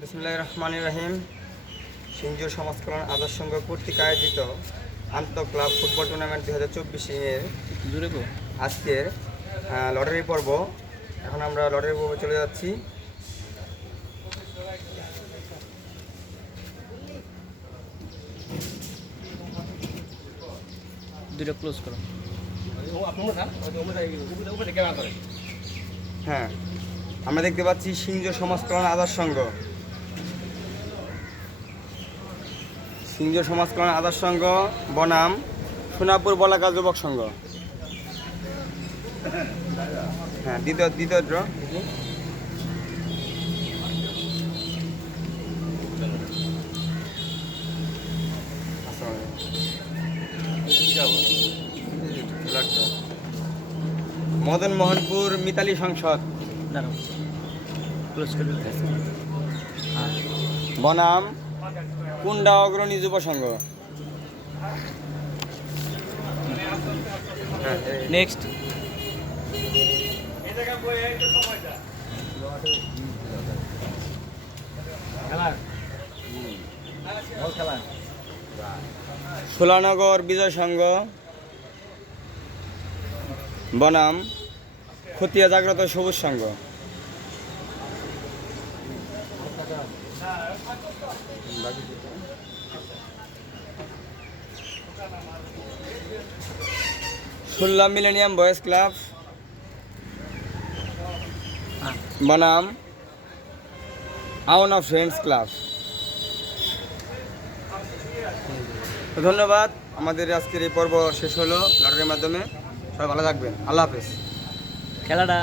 বিসমিল্লাহির রহমানির রহিম। সিংজুর সমাজ কল্যাণ আদর্শ সংঘ কর্তৃক আয়োজিত আন্তঃ ক্লাব ফুটবল টুর্নামেন্ট 2024-এর আজকের লটারি পর্ব। এখন আমরা লটারি পর্বে চলে যাচ্ছি। দুটো ক্লোজ করো। হ্যাঁ, আমরা দেখতে পাচ্ছি সিংজুর সমাজ কল্যাণ আদর্শ সংঘ। সিংজুর সমাজ কল্যাণ আদর্শ সংঘ বনাম সোনাপুর বলাকা যুবক সংঘ। হ্যাঁ, দ্বিতীয় ড্র। মদন মোহনপুর মিতালি সংসদ ক্লোজ করে বনাম কুন্ডা অগ্রণী যুব সংঘ। নেক্সট সোলানগর বিজয় সংঘ বনাম খতিয়া জাগ্রত সবুজ সংঘ। সুল্লা মিলেনিয়াম বয়েজ ক্লাব বনাম আওনা ফ্রেন্ডস ক্লাব। ধন্যবাদ। আমাদের আজকের এই পর্ব শেষ হলো লটারির মাধ্যমে। সবাই ভালো থাকবেন। আল্লাহ হাফেজ। খেলাটা